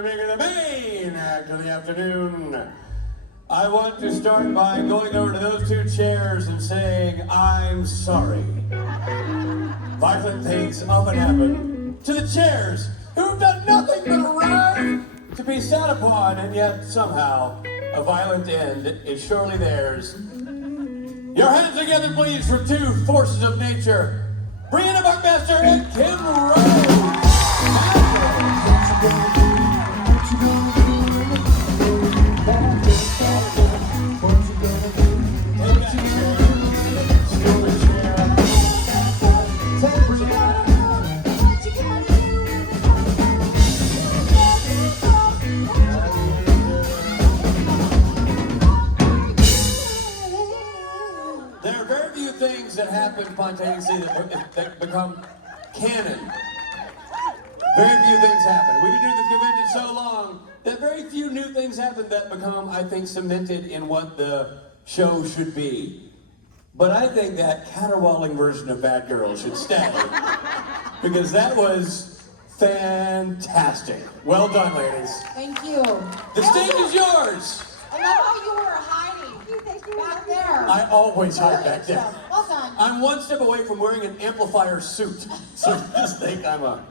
The main act of the afternoon. I want to start by going over to those two chairs and saying, I'm sorry. Violent things often happen to the chairs who've done nothing but arrive to be sat upon, and yet somehow a violent end is surely theirs. Your hands together, please, for two forces of nature, Briana, Buckmaster, and Kim Rhodes. There are very few things that happen spontaneously that become canon. Very few things happen. We've been doing this convention so long that very few new things happen that become, I think, cemented in what the show should be. But I think that caterwauling version of Bad Girl should stay. Because that was fantastic. Well done, ladies. Thank you. The stage is yours. I love how you were hiding back there. I always hide back there. Well done. I'm one step away from wearing an amplifier suit. So you just think I'm a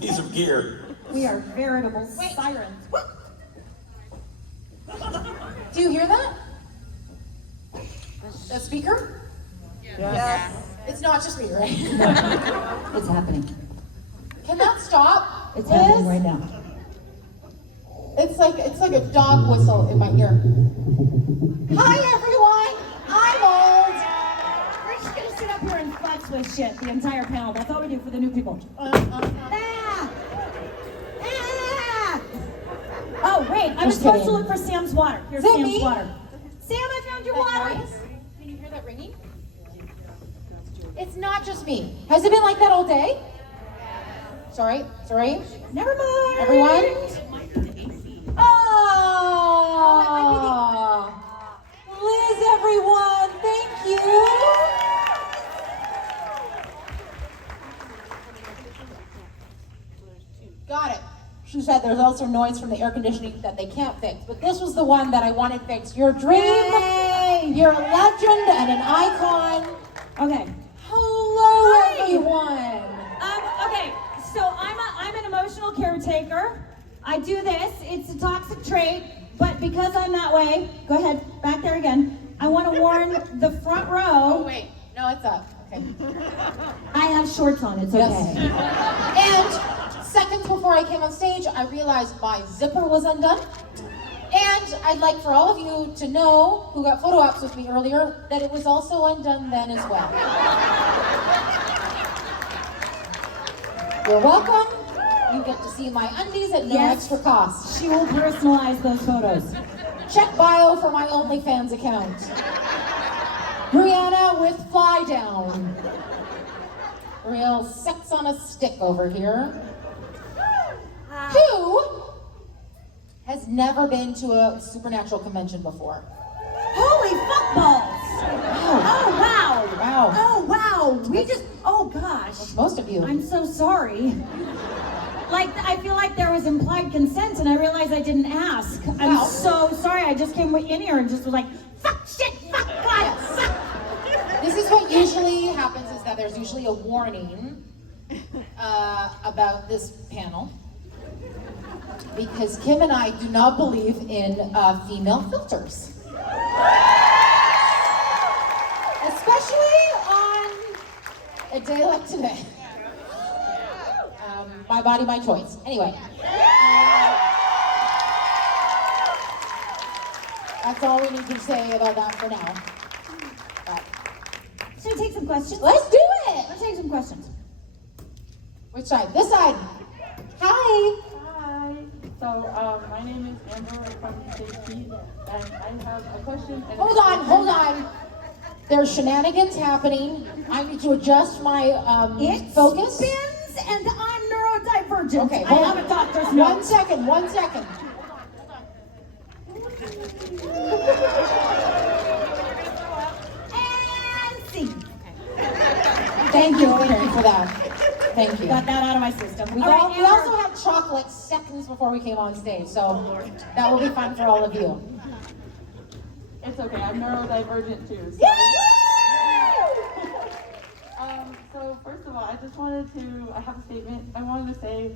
piece of gear. We are veritable sirens. Do you hear that? That speaker? Yes. It's not just me, right? It's happening. Can that stop? It's Liz? happening right now. It's like a dog whistle in my ear. Hi everyone, I'm old. We're just gonna sit up here and futz with shit the entire panel. That's all we do for the new people. Ah! Ah! Oh wait, I was supposed to look for Sam's water. Here's Is that Sam's me? water. Sam, I found your water. Nice. Can you hear that ringing? It's not just me. Has it been like that all day? Sorry. Never mind. Everyone? Oh! Liz, everyone, thank you. Got it. She said there's also noise from the air conditioning that they can't fix, but this was the one that I wanted fixed. You're a dream. Yay! You're a legend and an icon. Okay. Hello, Hi. everyone. Okay, so I'm an emotional caretaker. I do this. It's a toxic trait, but because I'm that way, go ahead, back there again. I want to warn the front row. Oh, wait. No, it's up. Okay. I have shorts on, it's okay. And seconds before I came on stage, I realized my zipper was undone. And I'd like for all of you to know, who got photo ops with me earlier, that it was also undone then as well. You're welcome. You get to see my undies at no extra cost. She will personalize those photos. Check bio for my OnlyFans account. Briana with fly down. Real sex on a stick over here. Who has never been to a supernatural convention before? Holy fuckballs! Oh wow! Wow. Oh wow! We just, oh gosh. Most of you. I'm so sorry. Like, I feel like there was implied consent and I realized I didn't ask. I'm Wow. so sorry. I just came in here and just was like, fuck, shit, fuck, God, fuck. This is what usually happens, is that there's usually a warning about this panel. Because Kim and I do not believe in female filters. Especially on a day like today. My body, my choice. Anyway. That's all we need to say about that for now. But Should I take some questions? let's do it! Let's take some questions. Which side? This side. Hi. Hi. So, my name is Amber from safety, and I have a question. And Hold on. There's shenanigans happening. I need to adjust my It focus. spins and I'm neurodivergent. Okay, I hold have on. a doctor's note. 1 second. And see. Thank you for that. Thank you. Got that out of my system. We All right, we also had chocolate seconds before we came on stage, so that will be fun for all of you. It's okay, I'm neurodivergent too. So. So first of all, I just wanted to, I have a statement. I wanted to say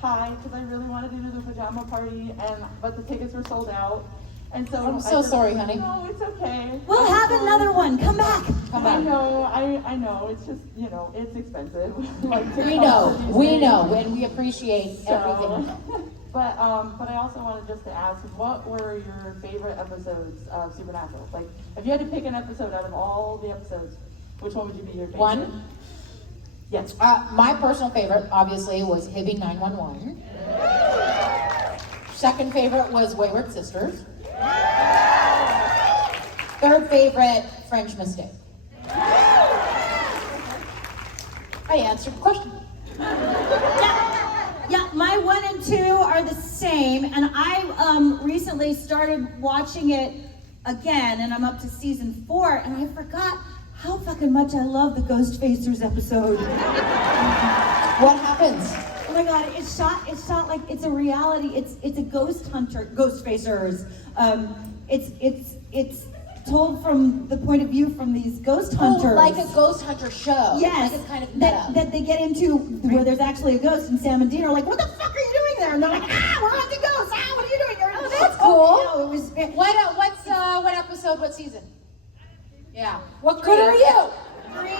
hi, because I really wanted to do the pajama party, but the tickets were sold out. And so I'm so sorry, honey. No, it's okay. We'll have another one. Come back. Come I on. know, I know. It's just, it's expensive. Like, We know, and we appreciate everything. But I also wanted just to ask, what were your favorite episodes of Supernatural? Like, if you had to pick an episode out of all the episodes, which one would you be your favorite? One? Yes. My personal favorite, obviously, was Hibbing 911. Second favorite was Wayward Sisters. Third favorite, French Mistake. I answered the question. Yeah, my 1 and 2 are the same, and I recently started watching it again, and I'm up to season 4, and I forgot how fucking much I love the Ghost Facers episode. What happens? Oh my god, it's shot like it's a reality. It's a ghost hunter, Ghost Facers. It's told from the point of view from these ghost hunters. Oh, like a ghost hunter show. Yes, Like it's kind of that they get into where there's actually a ghost, and Sam and Dean are like, "What the fuck are you doing there?" And they're like, we're hunting ghosts. What are you doing? Oh, that's cool. No, it was. What episode? What season? Yeah. What good are you? 3,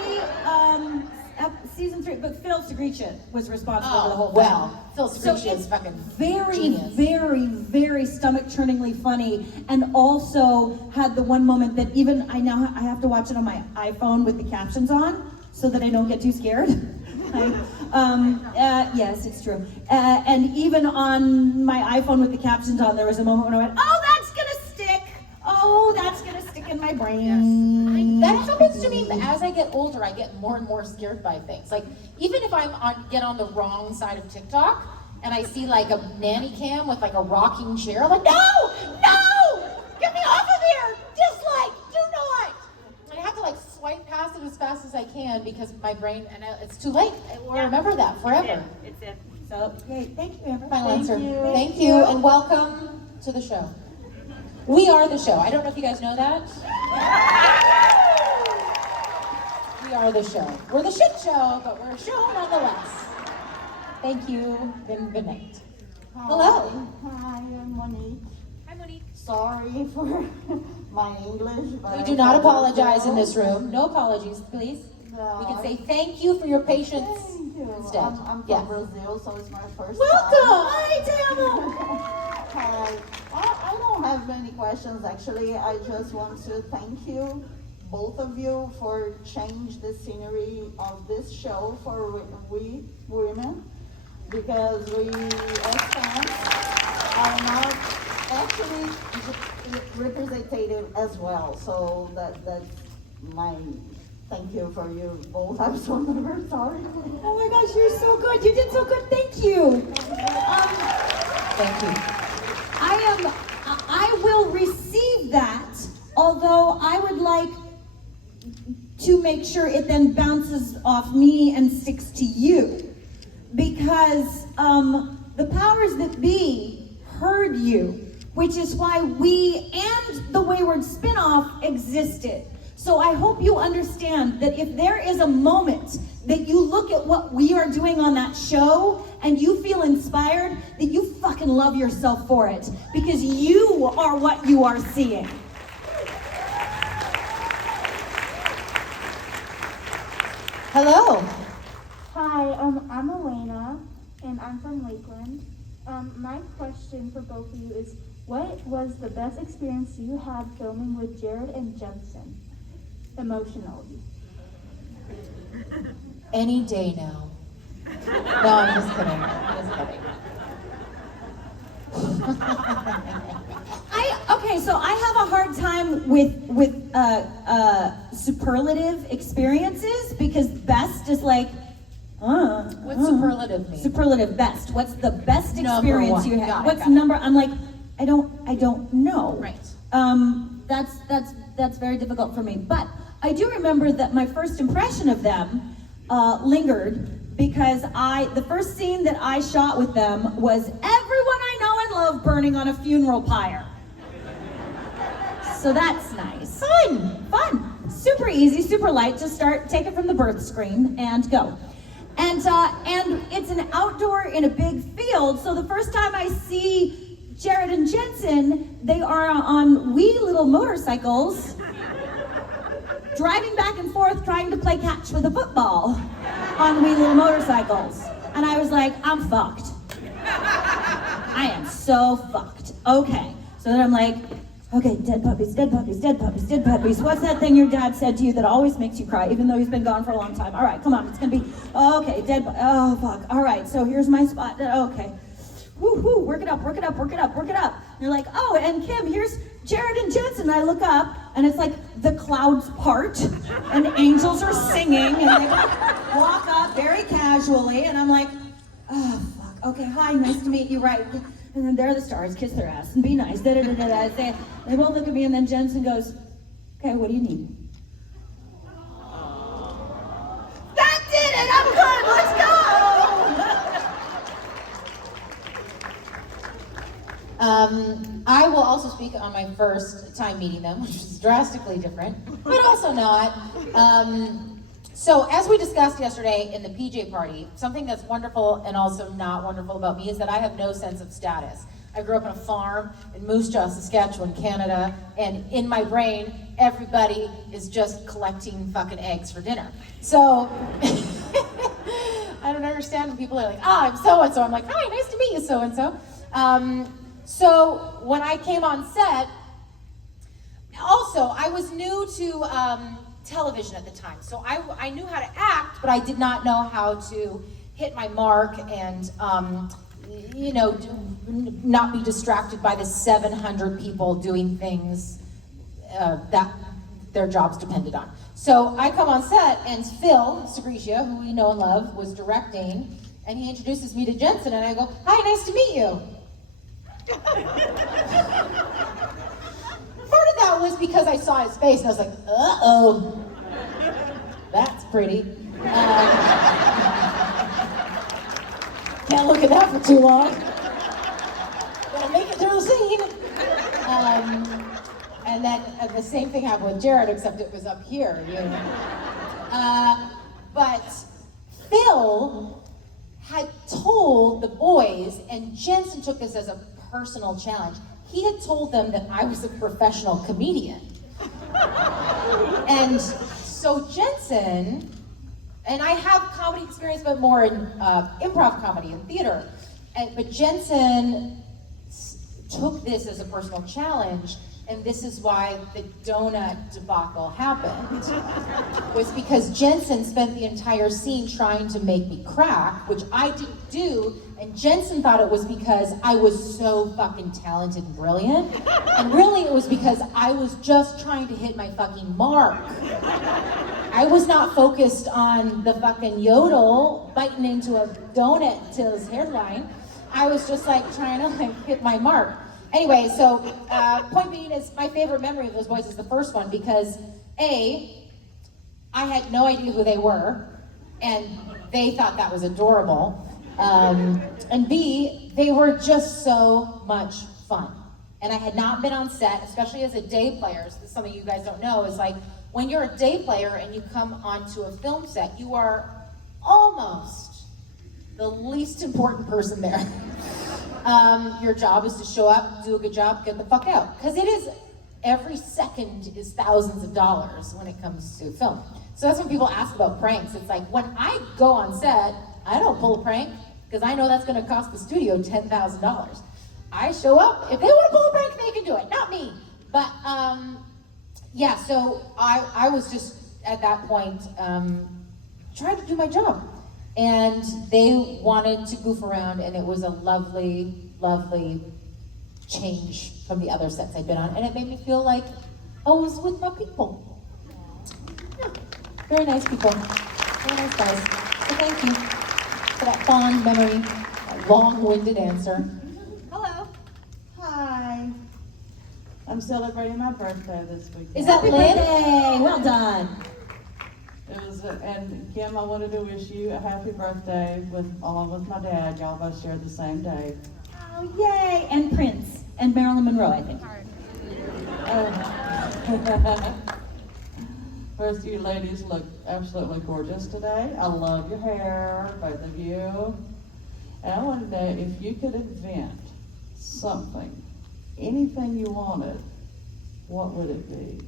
season 3, but Phil Segretia was responsible for the whole thing. Well, Phil So Segretia is it's fucking very, genius. very, very stomach-churningly funny, and also had the one moment that even I have to watch it on my iPhone with the captions on, so that I don't get too scared. Yes, it's true. And even on my iPhone with the captions on, there was a moment when I went, "Oh, that's gonna stick! Oh, that's gonna stick in my brain." That happens to me as I get older. I get more and more scared by things. Like even if get on the wrong side of TikTok and I see like a nanny cam with like a rocking chair, I'm like, no, get me off of here! Dislike, do not. And I have to like swipe past it as fast as I can because my brain, and it's too late. I will remember that forever. It's it. So, great. Thank you, Amber. Final answer. you. Thank you, and welcome to the show. We are the show. I don't know if you guys know that. We are the show. We're the shit show, but we're a show nonetheless. Thank you. Good night. Hello. Hi, I'm Monique. Hi, Monique. Sorry for my English. But We do not apologize in this room. No apologies, please. No, We can say thank you for your patience Thank you. instead. I'm Yeah. from Brazil, so it's my first Welcome. time. Hi, Tamil. Hi. I don't have many questions actually. I just want to thank you, both of you, for change the scenery of this show for we women, because we as fans are not actually representative as well. So that's my thank you for you both. I'm so nervous, sorry. Oh my gosh, you're so good. You did so good. Thank you. Thank you. I will receive that, although I would like to make sure it then bounces off me and sticks to you. Because the powers that be heard you, which is why we and the Wayward spinoff existed. So I hope you understand that if there is a moment that you look at what we are doing on that show and you feel inspired, that you fucking love yourself for it, because you are what you are seeing. Hello. Hi, I'm Elena, and I'm from Lakeland. My question for both of you is, what was the best experience you had filming with Jared and Jensen, emotionally? Any day now. No, I'm just kidding. So I have a hard time with superlative experiences, because best is like, What's superlative mean? Superlative best. What's the best Number experience one. you Got had? it, What's got it. number? I'm like, I don't know. Right. That's very difficult for me. But I do remember that my first impression of them lingered, because the first scene that I shot with them was everyone I know and love burning on a funeral pyre. So that's nice. Fun. Super easy, super light. Just take it from the birth screen and go. And it's an outdoor in a big field, so the first time I see Jared and Jensen, they are on wee little motorcycles, driving back and forth, trying to play catch with a football on wee little motorcycles. And I was like, I'm fucked. I am so fucked. Okay, so then I'm like, okay, dead puppies, dead puppies, dead puppies, dead puppies. What's that thing your dad said to you that always makes you cry, even though he's been gone for a long time? All right, come on, it's gonna be, okay, oh fuck. All right, so here's my spot, okay. Woo, work it up. And they're like, oh, and Kim, here's Jared and Jensen. I look up, and it's like the clouds part, and angels are singing, and they walk up very casually, and I'm like, oh fuck, okay, hi, nice to meet you, right. And then there are the stars, kiss their ass, and be nice, da-da-da-da-da. They both look at me, and then Jensen goes, okay, what do you need? That did it, I'm good, let's go! I will also speak on my first time meeting them, which is drastically different, but also not. So as we discussed yesterday in the PJ party, something that's wonderful and also not wonderful about me is that I have no sense of status. I grew up on a farm in Moose Jaw, Saskatchewan, Canada, and in my brain, everybody is just collecting fucking eggs for dinner. So, I don't understand when people are like, I'm so-and-so. I'm like, hi, nice to meet you, so-and-so. So when I came on set, also I was new to television at the time. So I knew how to act, but I did not know how to hit my mark and, not be distracted by the 700 people doing things that their jobs depended on. So I come on set and Phil Segretia, who we know and love, was directing, and he introduces me to Jensen, and I go, hi, nice to meet you. Part of that was because I saw his face and I was like, uh-oh, that's pretty. Can't look at that for too long. Gotta make it through the scene. And then the same thing happened with Jared, except it was up here, you know. But Phil had told the boys, and Jensen took this as a personal challenge. He had told them that I was a professional comedian. And so Jensen, and I have comedy experience, but more in improv comedy and theater. But Jensen took this as a personal challenge, and this is why the donut debacle happened. Was because Jensen spent the entire scene trying to make me crack, which I didn't do, and Jensen thought it was because I was so fucking talented and brilliant. And really it was because I was just trying to hit my fucking mark. I was not focused on the fucking yodel biting into a donut to his hairline. I was just like trying to hit my mark. Anyway, so point being is my favorite memory of those boys is the first one because A, I had no idea who they were, and they thought that was adorable. And B, they were just so much fun. And I had not been on set, especially as a day player. So this is something you guys don't know, is like when you're a day player and you come onto a film set, you are almost the least important person there. Your job is to show up, do a good job, get the fuck out. Because it is, every second is thousands of dollars when it comes to film. So that's when people ask about pranks. It's like, when I go on set, I don't pull a prank, because I know that's gonna cost the studio $10,000. I show up, if they wanna pull a prank, they can do it, not me. But yeah, so I was just, at that point, trying to do my job. And they wanted to goof around, and it was a lovely, lovely change from the other sets I'd been on. And it made me feel like I was with my people. Yeah, very nice people, very nice guys. So thank you for that fond memory, a long-winded answer. Hello. Hi. I'm celebrating my birthday this weekend. Is that Happy Lynn? birthday, well done. It was And Kim, I wanted to wish you a happy birthday along with my dad. Y'all both shared the same day. Oh, yay! And Prince and Marilyn Monroe, I think. First, you ladies look absolutely gorgeous today. I love your hair, both of you. And I want to know if you could invent something, anything you wanted, what would it be?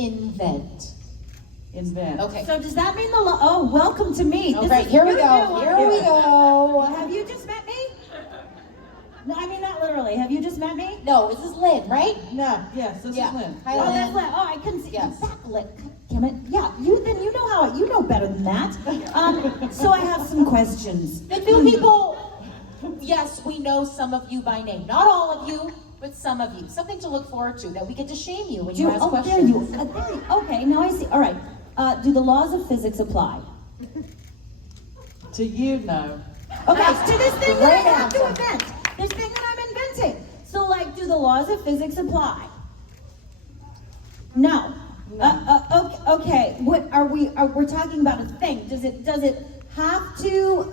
Invent. Invent. Okay. So does that mean oh, welcome to me. All This right, is here we your go. new Here we go. Have you just met me? No, I mean not literally. Have you just met me? No, this is Lynn, right? No, yes, this Yeah. is Lynn. Hi, Oh, Lynn. that's Lynn. Oh, I couldn't see. Yes. That's Lynn. God damn it. Yeah, you know better than that. So I have some questions. The new people, yes, we know some of you by name. Not all of you, but some of you. Something to look forward to, that we get to shame you when you ask questions. There you. Okay, now I see. All right. Do the laws of physics apply? To you, no. Okay, to this thing that I Great have to answer. invent. This thing that I'm inventing. So, like, do the laws of physics apply? No. Okay. What are we? We're talking about a thing. Does it have to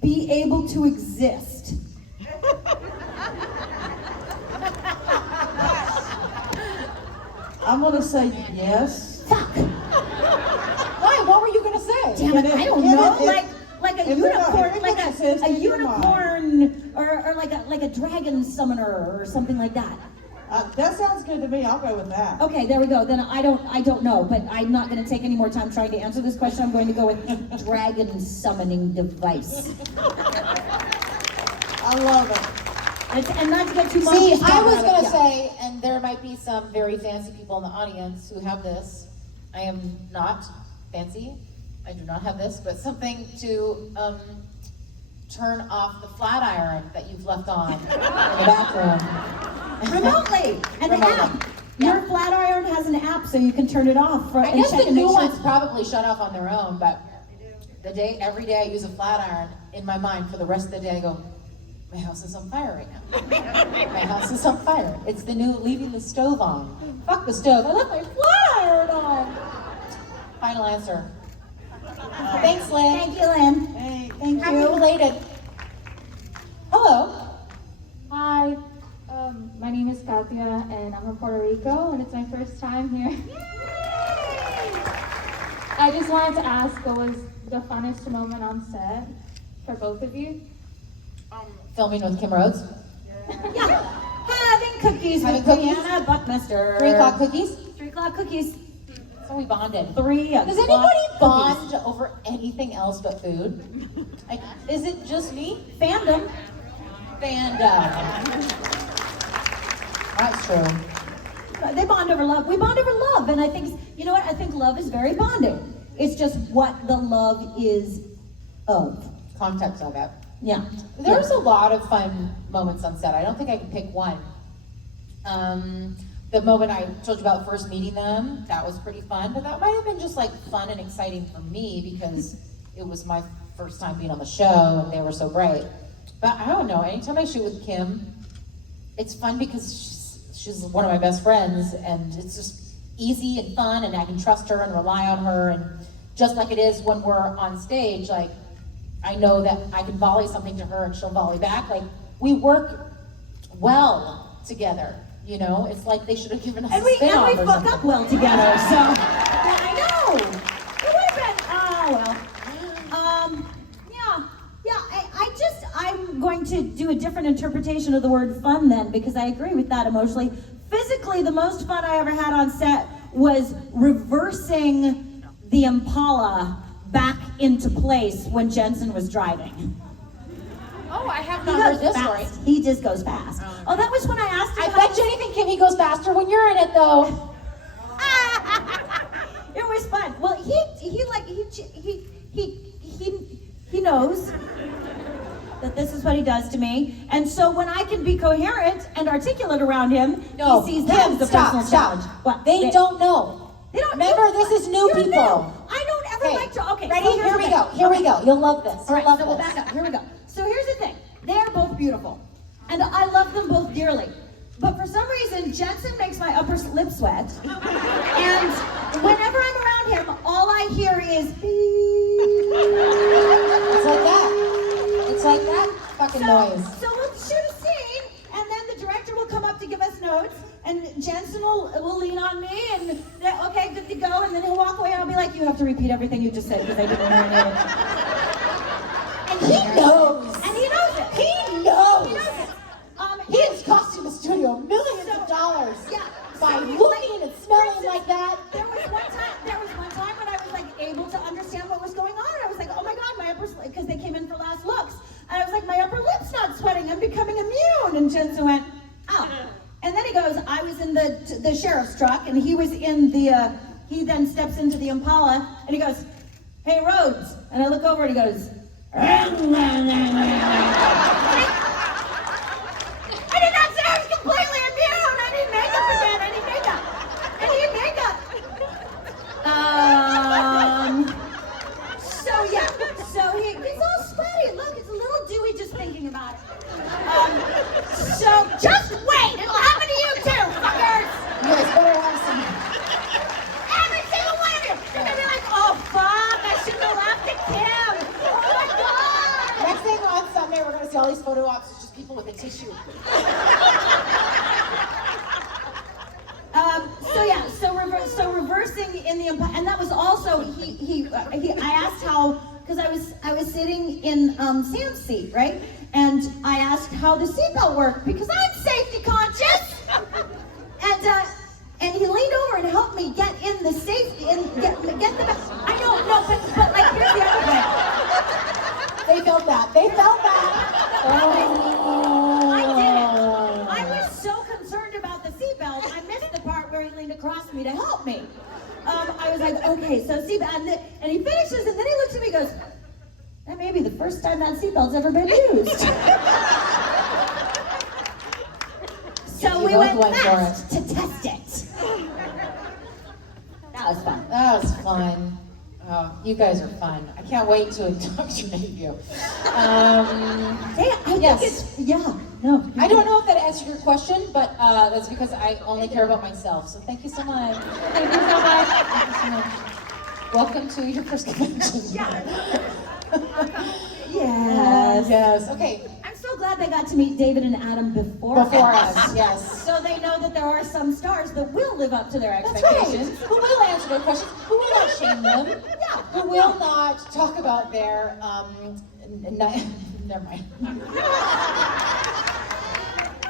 be able to exist? I'm gonna say yes. Fuck. Why? What were you going to say? Damn it! I don't know. Like a if unicorn, it like exists a in your unicorn, or like a dragon summoner or something like that. That sounds good to me. I'll go with that. Okay, there we go. Then I don't know, but I'm not going to take any more time trying to answer this question. I'm going to go with dragon summoning device. I love it. And not to get too much. See, I was going to say, and there might be some very fancy people in the audience who have this. I am not fancy. I do not have this, but something to turn off the flat iron that you've left on in the bathroom. Remotely. And the Remotely. app. Yeah. Your flat iron has an app so you can turn it off. I guess the new ones probably shut off on their own, but every day I use a flat iron in my mind for the rest of the day. I go, my house is on fire right now. My house is on fire. It's the new leaving the stove on. Fuck the stove. I left my flat iron on. Final answer. Thanks, Lynn. Thank you, Lynn. Hey, Thank Happy you. belated. Hello. Hi, my name is Katia, and I'm from Puerto Rico, and it's my first time here. I just wanted to ask, what was the funnest moment on set for both of you? Filming with Kim Rhodes. Yeah. Having cookies Having with cookies? Briana, Buckmaster. 3 o'clock cookies. 3 o'clock cookies. So we bonded. 3 o'clock. Does anybody cookies. bond over anything else but food? Like, is it just me? Fandom. Fandom. That's true. They bond over love. We bond over love, and I think, you know what? I think love is very bonding. It's just what the love is of. Context of it. Yeah. There's a lot of fun moments on set. I don't think I can pick one. The moment I told you about first meeting them, that was pretty fun, but that might have been just like fun and exciting for me because it was my first time being on the show and they were so great. But I don't know, anytime I shoot with Kim, it's fun because she's one of my best friends and it's just easy and fun and I can trust her and rely on her, and just like it is when we're on stage, like I know that I can volley something to her and she'll volley back. Like we work well together, you know? It's like they should have given us And a we spin-off or fuck something. up well together, so I know. It would have been, I'm going to do a different interpretation of the word fun then, because I agree with that emotionally. Physically, the most fun I ever had on set was reversing the Impala back into place when Jensen was driving. Oh, I have He not heard goes this story. fast. He just goes fast. Oh, that was when I asked him. I bet you anything, Kim, he goes faster when you're in it, though. It was fun. Well, he knows that this is what he does to me, and so when I can be coherent and articulate around him, No, he sees that as a personal challenge. What? They don't know. They don't. Remember, this is new You're people. new. I don't ever like to. Okay, ready? so here's Here the we thing. go. Here we go. You'll love this. All right, You'll love so we'll this. back up. Here we go. So here's the thing. They're both beautiful, and I love them both dearly. But for some reason, Jensen makes my upper lip sweat, and whenever I'm around around him, all I hear is It's like that. It's like that fucking noise. So we'll shoot a scene, and then the director will come up to give us notes, and Jensen will lean on me, and okay, good to go, and then he'll walk away, and I'll be like, you have to repeat everything you just said, because I didn't hear any of it. And he knows. And he knows it. He knows. He knows it. He has costed the studio millions of dollars by looking and smelling like that. There was one time when I was like able to understand what was going on. I was like, oh my god, my upper, because they came in for last looks, and I was like, my upper lip's not sweating. I'm becoming immune. And Jensen went, oh. And then he goes, I was in the sheriff's truck, and he was in the. He then steps into the Impala, and he goes, hey Rhodes. And I look over, and he goes. I did not say I was completely immune. I need makeup again. I need makeup. So he's all sweaty. Look, it's a little dewy just thinking about it. So just wait. It'll happen to you too, fuckers. You guys better have some. Every single one of you. You're gonna be like, oh fuck, I shouldn't have laughed at Kim. Oh my god. Next thing on Sunday, we're gonna see all these photo ops. It's just people with a tissue. So reversing in the and that was also I asked how, because I was sitting in Sam's seat, right, and I asked how the seatbelt worked because I'm safety conscious, and he leaned over and helped me get in the safety and get the I don't know, but like here's the other thing. They felt that. They felt that. I didn't. I was so concerned about the seatbelt, I missed the part where he leaned across me to help me. I was like, okay, so seatbelt, and he finishes, and then he looks at me and goes, that may be the first time that seatbelt's ever been used. So we went fast to test it. That was fun. That was fun. Oh, you guys are fun. I can't wait to indoctrinate you. No. I don't know if that answered your question, but that's because I only care about myself. So thank you so much. Thank you so much. Thank you so much. Welcome to your first convention. Yes. Okay. I'm so glad they got to meet David and Adam before us. Yes. So they know that there are some stars that will live up to their That's expectations. right. Who will answer their questions? Who will not shame them? Yeah. Who will not talk about their never mind.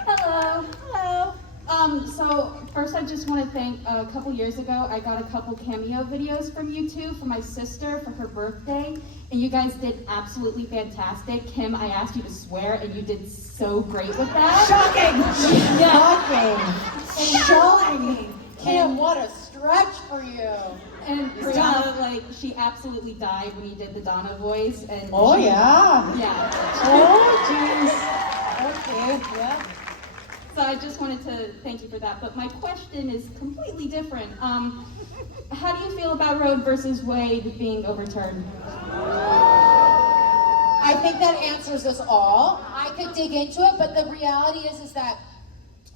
Hello. So first I just want to thank, a couple years ago, I got a couple cameo videos from you two for my sister for her birthday, and you guys did absolutely fantastic. Kim, I asked you to swear, and you did so great with that. Shocking. Kim, what a stretch for you. And Briana, like, she absolutely died when you did the Donna voice. And Oh, she- yeah. Yeah. Oh, jeez. Okay, yeah. So I just wanted to thank you for that. But my question is completely different. How do you feel about Roe versus Wade being overturned? I think that answers us all. I could dig into it, but the reality is that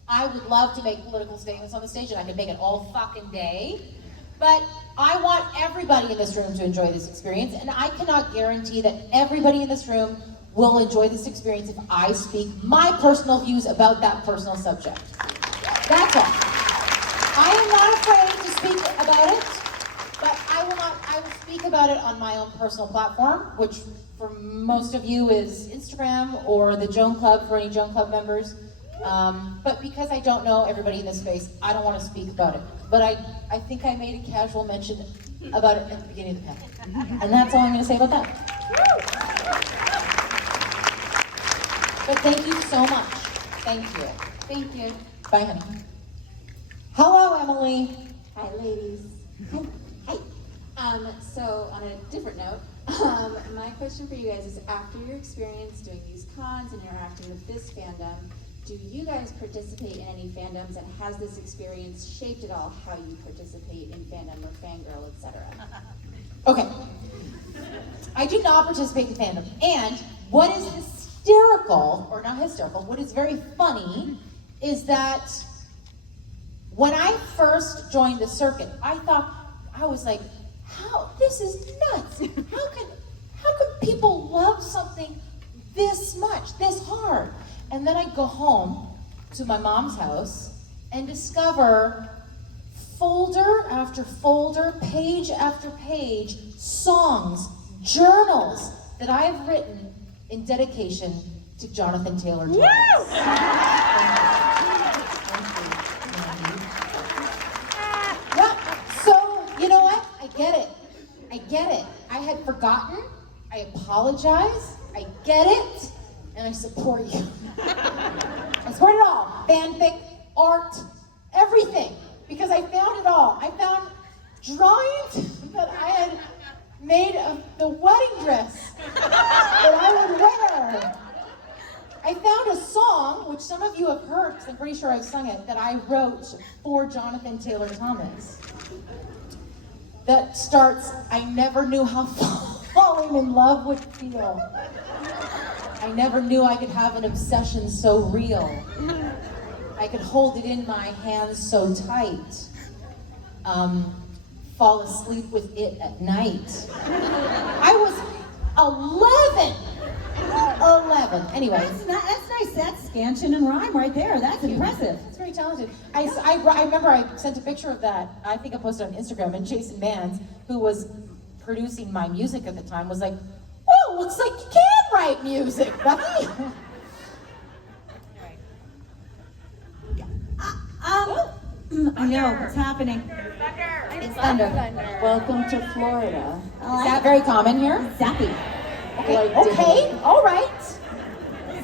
I would love to make political statements on the stage, and I could make it all fucking day. But I want everybody in this room to enjoy this experience, and I cannot guarantee that everybody in this room will enjoy this experience if I speak my personal views about that personal subject. That's all. I am not afraid to speak about it, but I will speak about it on my own personal platform, which for most of you is Instagram or the Joan Club for any Joan Club members. But because I don't know everybody in this space, I don't want to speak about it. But I think I made a casual mention about it at the beginning of the panel. And that's all I'm going to say about that. But thank you so much. Thank you. Thank you. Bye, honey. Hello, Emily. Hi, ladies. Hi. So on a different note, my question for you guys is, after your experience doing these cons and interacting with this fandom, do you guys participate in any fandoms, and has this experience shaped at all how you participate in fandom or fangirl, etc.? Okay. I do not participate in fandom. And what is hysterical, or not hysterical, what is very funny is that when I first joined the circuit, I was like, this is nuts. How can people love something this much, this hard? And then I go home to my mom's house and discover folder after folder, page after page, songs, journals that I've written in dedication to Jonathan Taylor Thomas. Yeah, so you know what? I get it. I had forgotten. I apologize. I get it. And I support you. I support it all. Fanfic, art, everything. Because I found it all. I found drawings that I had made of the wedding dress that I would wear. I found a song, which some of you have heard, because I'm pretty sure I've sung it, that I wrote for Jonathan Taylor Thomas. That starts, I never knew how falling in love would feel. I never knew I could have an obsession so real. I could hold it in my hands so tight. Fall asleep with it at night. I was 11. Anyway. That's nice. That's scansion and rhyme right there. That's impressive. It's very talented. I remember I sent a picture of that. I think I posted on Instagram, and Jason Mans, who was producing my music at the time, was like, "Whoa, looks like you can write music, Bucky." I know what's happening. It's thunder. Welcome to Florida. Is that very common here? Zappy. Okay, all right.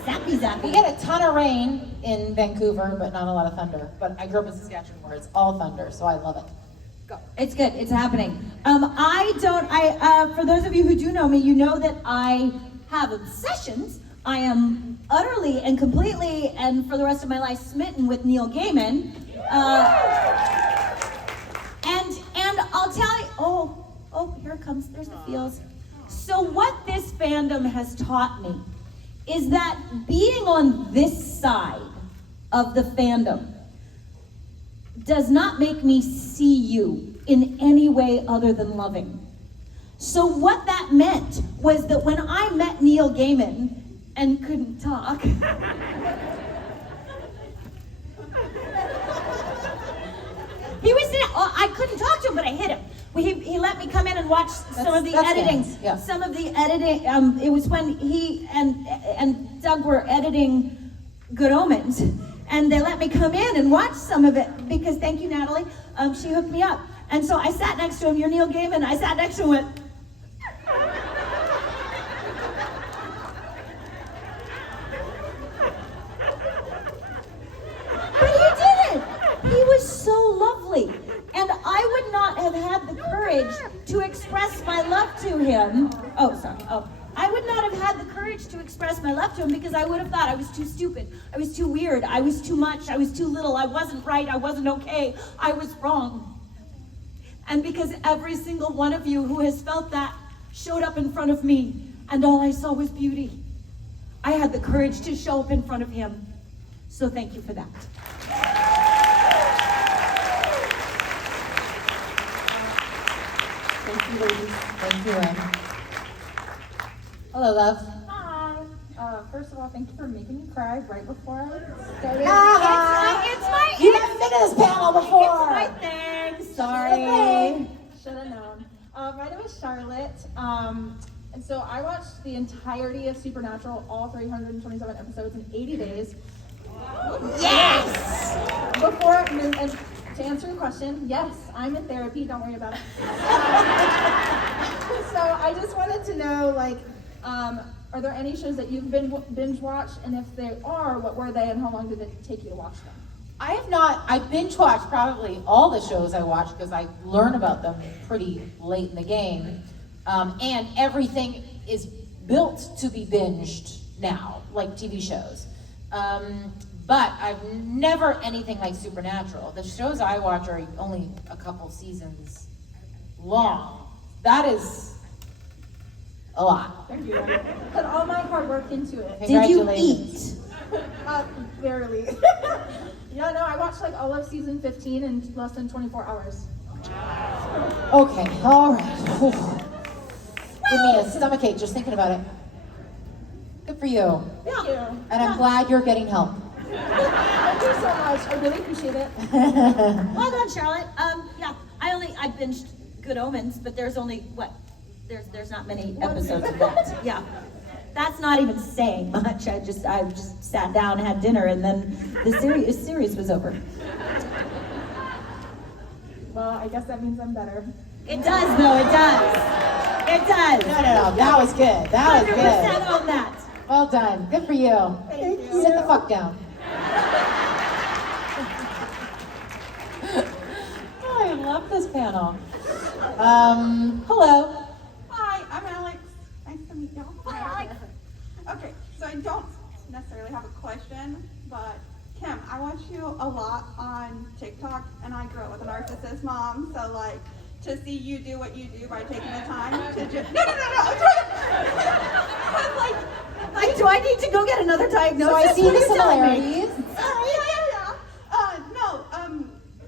Zappy, We zappy. get a ton of rain in Vancouver, but not a lot of thunder. But I grew up in Saskatchewan where it's all thunder, so I love it. Go. It's good. It's happening. For those of you who do know me, you know that I have obsessions. I am utterly and completely, and for the rest of my life, smitten with Neil Gaiman. And I'll tell you. Oh, here it comes. There's the feels. So what this fandom has taught me is that being on this side of the fandom does not make me see you in any way other than loving. So what that meant was that when I met Neil Gaiman and couldn't talk, he was in, I couldn't talk to him, but I hit him. He let me come in and watch some of the editing. Yeah. Some of the editing. It was when he and Doug were editing Good Omens, and they let me come in and watch some of it because, thank you, Natalie, she hooked me up. And so I sat next to him. You're Neil Gaiman. I sat next to him and went. But he didn't. He was so lovely. And I would not have had the courage to express my love to him. I would not have had the courage to express my love to him because I would have thought I was too stupid. I was too weird. I was too much. I was too little. I wasn't right. I wasn't okay. I was wrong. And because every single one of you who has felt that showed up in front of me, and all I saw was beauty, I had the courage to show up in front of him. So thank you for that. Thank you, ladies. Thank you, Anne. Hello, love. Hi. First of all, thank you for making me cry right before I started. It's my You haven't been to this panel before. It's my thing. Sorry. Should have known. My name is Charlotte. And so I watched the entirety of Supernatural, all 327 episodes in 80 days. Yes! And to answer your question, yes, I'm in therapy, don't worry about it. So I just wanted to know, are there any shows that you've binge watched? And if there are, what were they and how long did it take you to watch them? I binge watched probably all the shows I watch because I learn about them pretty late in the game. And everything is built to be binged now, like TV shows. But I've never anything like Supernatural. The shows I watch are only a couple seasons long. That is a lot. Thank you. I put all my hard work into it. Did you Congratulations. eat? Barely. Yeah, no, I watched all of season 15 in less than 24 hours. Okay, all right. Whew. Give me a stomachache just thinking about it. Good for you. Thank you. And I'm glad you're getting help. Thank you so much. I really appreciate it. Well done, Charlotte. Yeah, I binged Good Omens, but there's only there's not many episodes of that. Yeah, that's not even saying much. I just sat down, had dinner, and then the series was over. Well, I guess that means I'm better. It does, though. It does. It does. No. That was good. That was 100% good. on that. Well done. Good for you. Thank you. Sit the fuck down. Oh, I love this panel. Hello. Hi, I'm Alex. Nice to meet y'all. Hi, Alex. Okay, so I don't necessarily have a question, but Kim, I watch you a lot on TikTok, and I grew up with a narcissist mom, so like, to see you do what you do by taking the time to just, no, I'm trying. Do I need to go get another diagnosis? So I see What the are you telling me? similarities.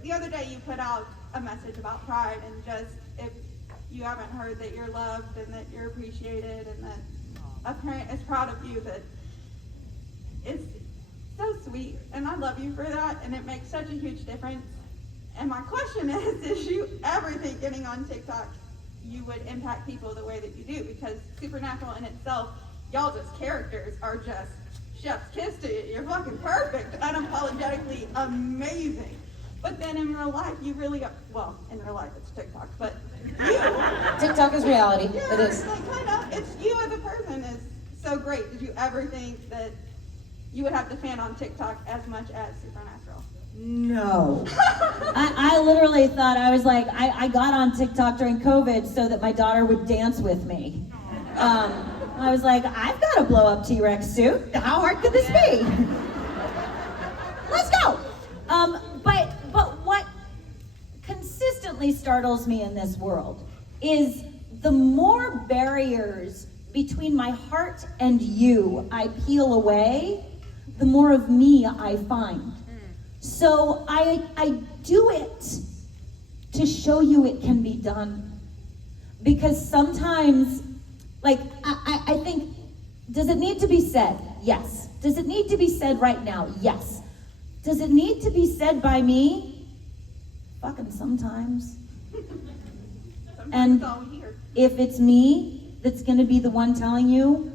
The other day you put out a message about pride, and just, if you haven't heard that you're loved and that you're appreciated and that a parent is proud of you, that it's so sweet, and I love you for that, and it makes such a huge difference. And my question is you ever think getting on TikTok you would impact people the way that you do? Because Supernatural in itself, y'all just characters are just chef's kiss to you. You're fucking perfect, unapologetically amazing. But then in real life, you really got, well, in real life it's TikTok, but you. TikTok is reality. Yeah, It is. like kind of, it's you as a person is so great. Did you ever think that you would have to fan on TikTok as much as Supernatural? No. I literally thought, I was like, I got on TikTok during COVID so that my daughter would dance with me. I was like, I've got a blow up T-Rex suit. How hard could this be? Let's go. But what consistently startles me in this world is the more barriers between my heart and you I peel away, the more of me I find. So I do it to show you it can be done. Because sometimes, like, I think, does it need to be said? Yes. Does it need to be said right now? Yes. Does it need to be said by me? Fucking sometimes. And if it's me that's gonna be the one telling you,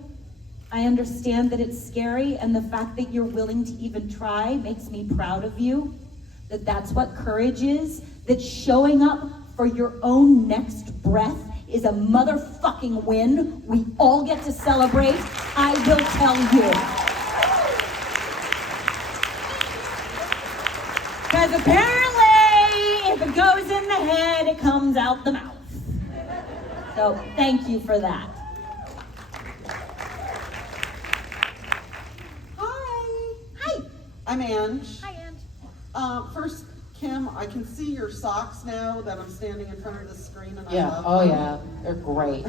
I understand that it's scary, and the fact that you're willing to even try makes me proud of you. That's what courage is. That showing up for your own next breath is a motherfucking win. We all get to celebrate. I will tell you. Because apparently, if it goes in the head, it comes out the mouth. So thank you for that. I'm Ange. Hi, Ange. First, Kim, I can see your socks now that I'm standing in front of the screen, and Yeah. I love Oh them. yeah. They're great.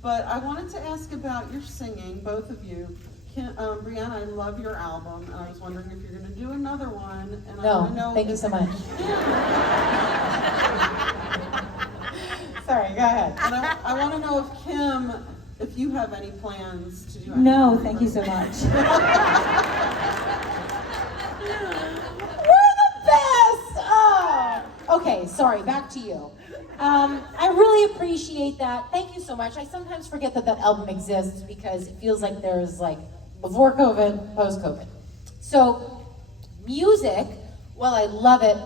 But I wanted to ask about your singing, both of you. Briana, I love your album, and I was wondering if you're going to do another one. And I No, want to know thank you so much. Sorry, go ahead. And I want to know if Kim, if you have any plans to do. No, thank you so much. We're the best! Oh! Okay, sorry, back to you. I really appreciate that. Thank you so much. I sometimes forget that album exists because it feels like there's like before COVID, post-COVID. So, music, well, I love it.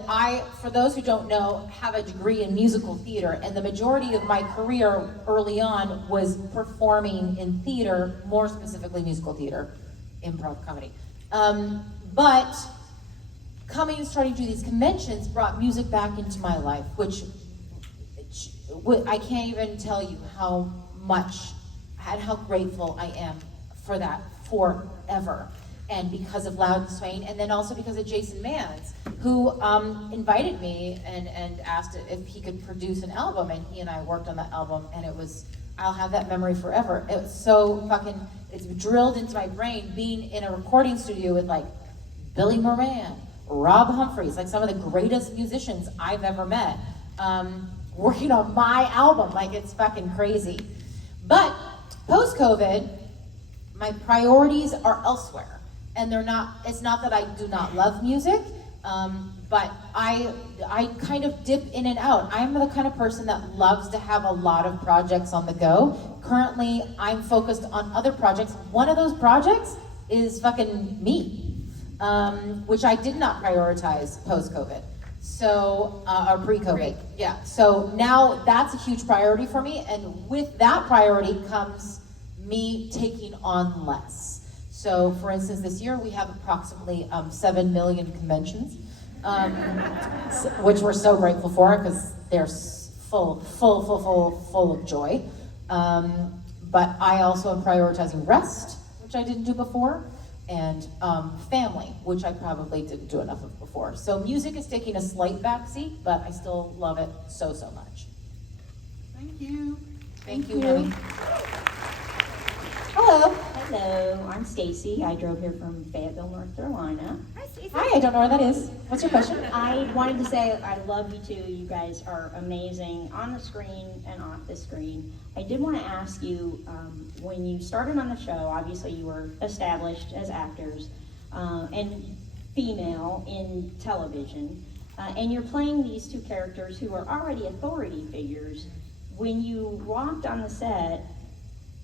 For those who don't know, have a degree in musical theater, and the majority of my career early on was performing in theater, more specifically musical theater, improv comedy. But coming and starting to do these conventions brought music back into my life, which I can't even tell you how much and how grateful I am for that forever. And because of Loud and Swain, and then also because of Jason Mans, who invited me and asked if he could produce an album, and he and I worked on that album, and I'll have that memory forever. It was so it's drilled into my brain, being in a recording studio with like Billy Moran, Rob Humphreys, like some of the greatest musicians I've ever met, working on my album. Like, it's fucking crazy. But post-COVID, my priorities are elsewhere. And it's not that I do not love music, but I kind of dip in and out. I'm the kind of person that loves to have a lot of projects on the go. Currently, I'm focused on other projects. One of those projects is fucking me, which I did not prioritize post-COVID. So, or pre-COVID, yeah. So now that's a huge priority for me, and with that priority comes me taking on less. So, for instance, this year we have approximately 7 million conventions, which we're so grateful for because they're full of joy. But I also am prioritizing rest, which I didn't do before, and family, which I probably didn't do enough of before. So music is taking a slight backseat, but I still love it so much. Thank you. Thank you, honey. Hello. Hello, I'm Stacy. I drove here from Fayetteville, North Carolina. Hi, Stacey. Hi, I don't know where that is. What's your question? I wanted to say I love you too. You guys are amazing on the screen and off the screen. I did want to ask you, when you started on the show, obviously you were established as actors and female in television, and you're playing these two characters who are already authority figures. When you walked on the set,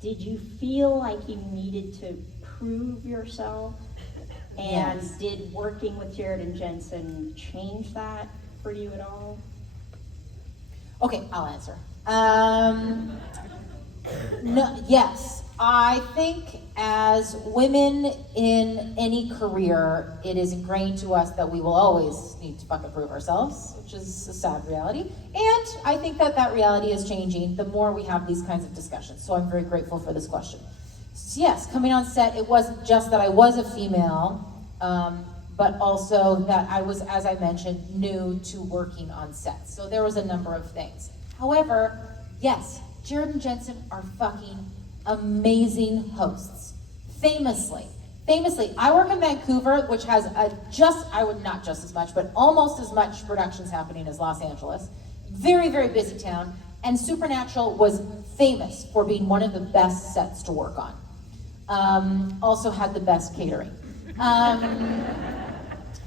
did you feel like you needed to prove yourself? And Yes. did working with Jared and Jensen change that for you at all? Okay, I'll answer. No, yes, I think as women in any career, it is ingrained to us that we will always need to fucking prove ourselves, which is a sad reality. And I think that reality is changing the more we have these kinds of discussions. So I'm very grateful for this question. So yes, coming on set, it wasn't just that I was a female, but also that I was, as I mentioned, new to working on sets. So there was a number of things. However, yes, Jared and Jensen are fucking amazing hosts. Famously, I work in Vancouver, which has not just as much, but almost as much productions happening as Los Angeles. Very, very busy town. And Supernatural was famous for being one of the best sets to work on. Also had the best catering.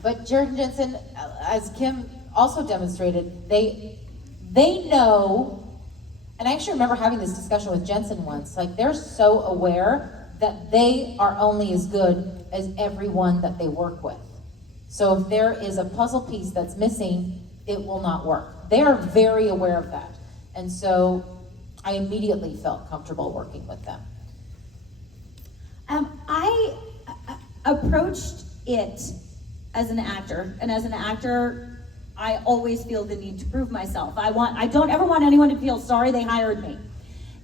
But Jared and Jensen, as Kim also demonstrated, they know. And I actually remember having this discussion with Jensen once. Like, they're so aware that they are only as good as everyone that they work with. So if there is a puzzle piece that's missing, it will not work. They are very aware of that. And so I immediately felt comfortable working with them. I approached it as an actor, and as an actor, I always feel the need to prove myself. I don't ever want anyone to feel sorry they hired me.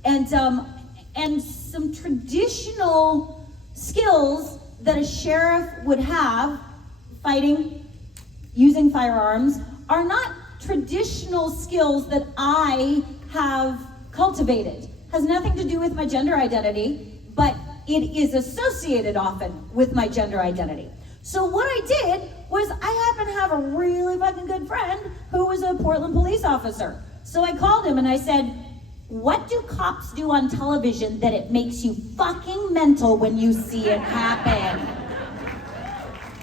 And some traditional skills that a sheriff would have, fighting, using firearms, are not traditional skills that I have cultivated. Has nothing to do with my gender identity, but it is associated often with my gender identity. So what I did was I happen to have a really fucking good friend who was a Portland police officer. So I called him and I said, what do cops do on television that it makes you fucking mental when you see it happen?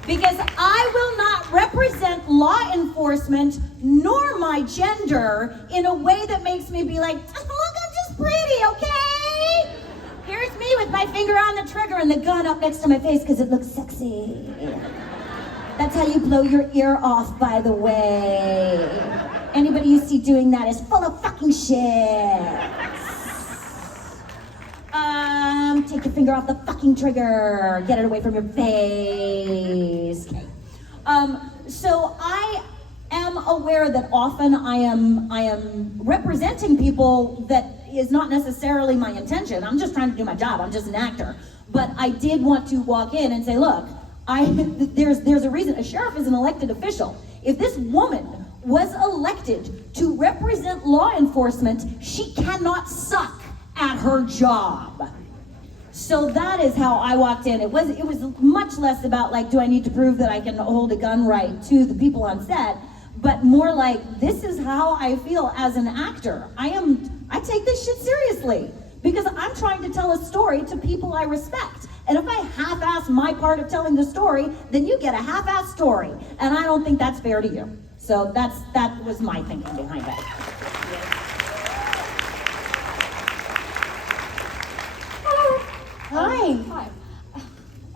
Because I will not represent law enforcement nor my gender in a way that makes me be like, look, I'm just pretty, okay? Here's me with my finger on the trigger and the gun up next to my face because it looks sexy. That's how you blow your ear off, by the way. Anybody you see doing that is full of fucking shit. Take your finger off the fucking trigger. Get it away from your face. Okay. So I am aware that often I am representing people that is not necessarily my intention. I'm just trying to do my job. I'm just an actor. But I did want to walk in and say, look, there's a reason. A sheriff is an elected official. If this woman was elected to represent law enforcement, she cannot suck at her job. So that is how I walked in. It was much less about like, do I need to prove that I can hold a gun right to the people on set? but more like, this is how I feel as an actor. I take this shit seriously because I'm trying to tell a story to people I respect. And if I half-ass my part of telling the story, then you get a half-ass story. And I don't think that's fair to you. So that was my thinking behind it. Hi. Hi.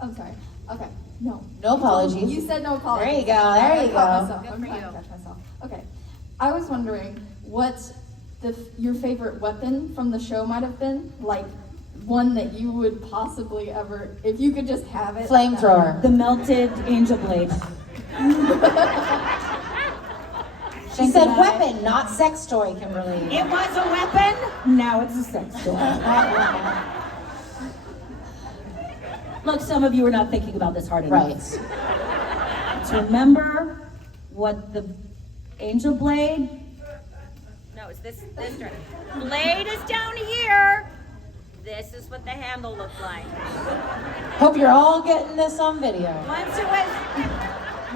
I'm sorry. Okay. No. No apologies. You said no apologies. There you go. There you I caught go. myself. Good I'm for trying to you. catch myself. Okay. I was wondering what your favorite weapon from the show might have been, like one that you would possibly ever, if you could just have it. Flamethrower. The melted angel blade. She said weapon, not sex toy, Kimberly. It was a weapon, now it's a sex toy. Look, some of you are not thinking about this hard enough. Right. To remember what the angel blade. No, it's this right. Blade is down here. This is what the handle looked like. Hope you're all getting this on video.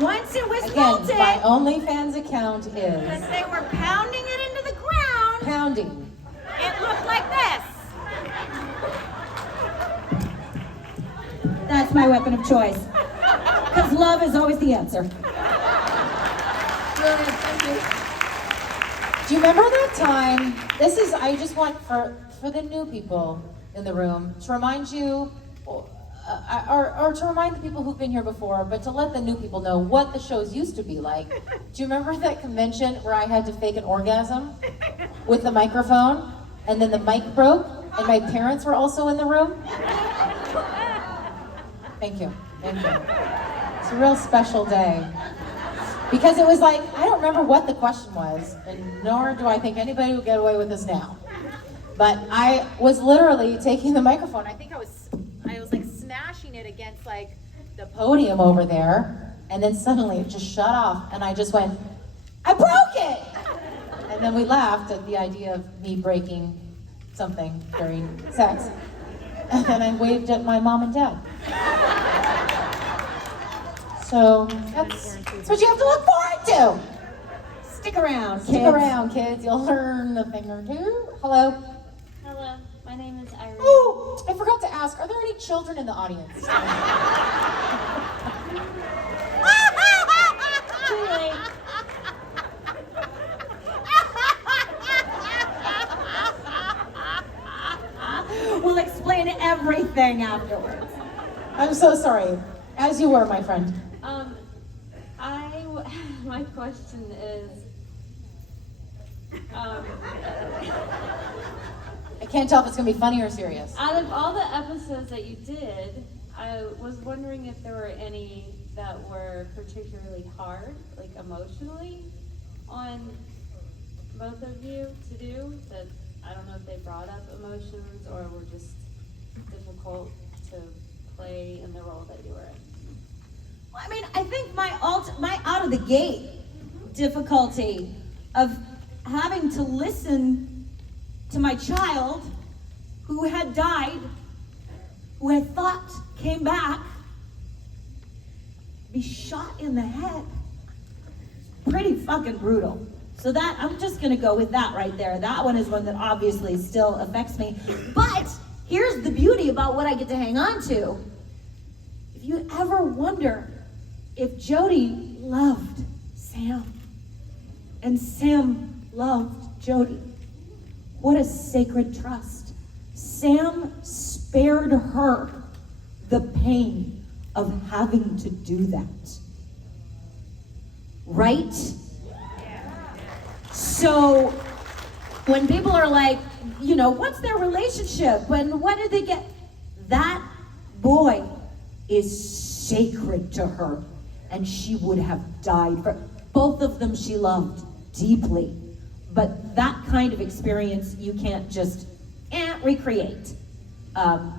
Once it was Again, melted, my OnlyFans account because is they were pounding it into the ground, pounding. it looked like this. That's my weapon of choice. Because love is always the answer. Do you remember that time? I just want for the new people in the room to remind you, or to remind the people who've been here before, but to let the new people know what the shows used to be like. Do you remember that convention where I had to fake an orgasm with the microphone, and then the mic broke, and my parents were also in the room? Thank you. Thank you. It's a real special day. Because it was like, I don't remember what the question was, and nor do I think anybody would get away with this now. But I was literally taking the microphone. I think I was like smashing it against like the podium over there, and then suddenly it just shut off, and I just went, I broke it! And then we laughed at the idea of me breaking something during sex. And then I waved at my mom and dad. So that's what you have to look forward to. Stick around, kids. Stick around, kids. You'll learn a thing or two. Hello. Hello, my name is Irene. Oh, I forgot to ask. Are there any children in the audience? Too late. We'll explain everything afterwards. I'm so sorry. As you were, my friend. My question is, I can't tell if it's gonna be funny or serious. out of all the episodes that you did, I was wondering if there were any that were particularly hard, like emotionally, on both of you to do, that I don't know if they brought up emotions or were just difficult to play in the role that you were in. I mean, I think my out of the gate difficulty of having to listen to my child who had died, who I thought came back, be shot in the head. Pretty fucking brutal. So that, I'm just gonna go with that right there. That one is one that obviously still affects me. But here's the beauty about what I get to hang on to. If you ever wonder if Jody loved Sam and Sam loved Jody, what a sacred trust. Sam spared her the pain of having to do that. Right? So when people are like, what's their relationship? What did they get? That boy is sacred to her, and she would have died for both of them. She loved deeply, but that kind of experience you can't just recreate.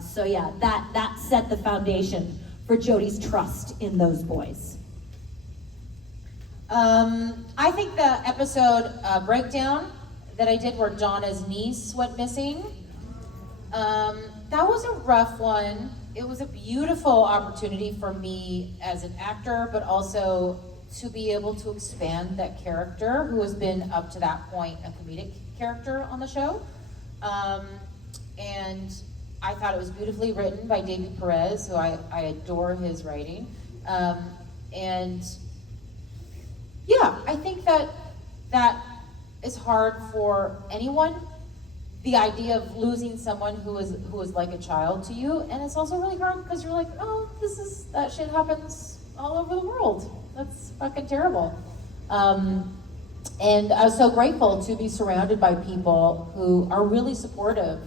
So yeah, that set the foundation for Jody's trust in those boys. I think the episode breakdown that I did where Donna's niece went missing, that was a rough one. It was a beautiful opportunity for me as an actor, but also to be able to expand that character, who has been up to that point a comedic character on the show. And I thought it was beautifully written by David Perez, who I adore his writing. And yeah, I think that is hard for anyone. The idea of losing someone who is like a child to you, and it's also really hard because you're like, oh, that shit happens all over the world. That's fucking terrible. And I was so grateful to be surrounded by people who are really supportive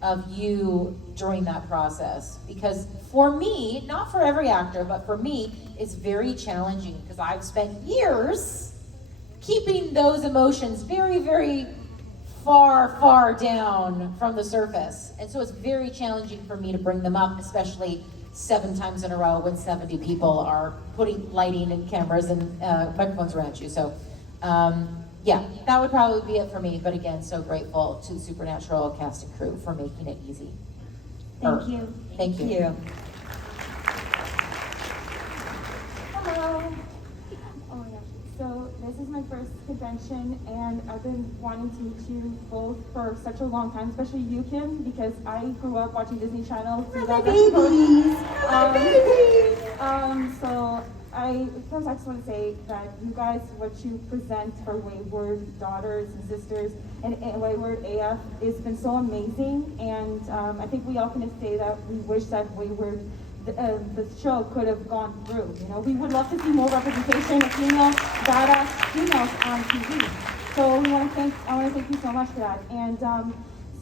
of you during that process. Because for me, not for every actor, but for me, it's very challenging because I've spent years keeping those emotions very, very far, far down from the surface. And so it's very challenging for me to bring them up, especially 7 times in a row when 70 people are putting lighting and cameras and microphones around you. So yeah, that would probably be it for me. But again, so grateful to Supernatural cast and crew for making it easy. Thank you. Thank you. Hello. Oh my gosh. So this is my first convention, and I've been wanting to meet you both for such a long time, especially you, Kim, because I grew up watching Disney Channel. So I just want to say that you guys, what you present for Wayward daughters and sisters and Wayward AF has been so amazing, and I think we all can say that we wish that Wayward, the show could have gone through. You know, we would love to see more representation of female badass females on TV. So I want to thank you so much for that. And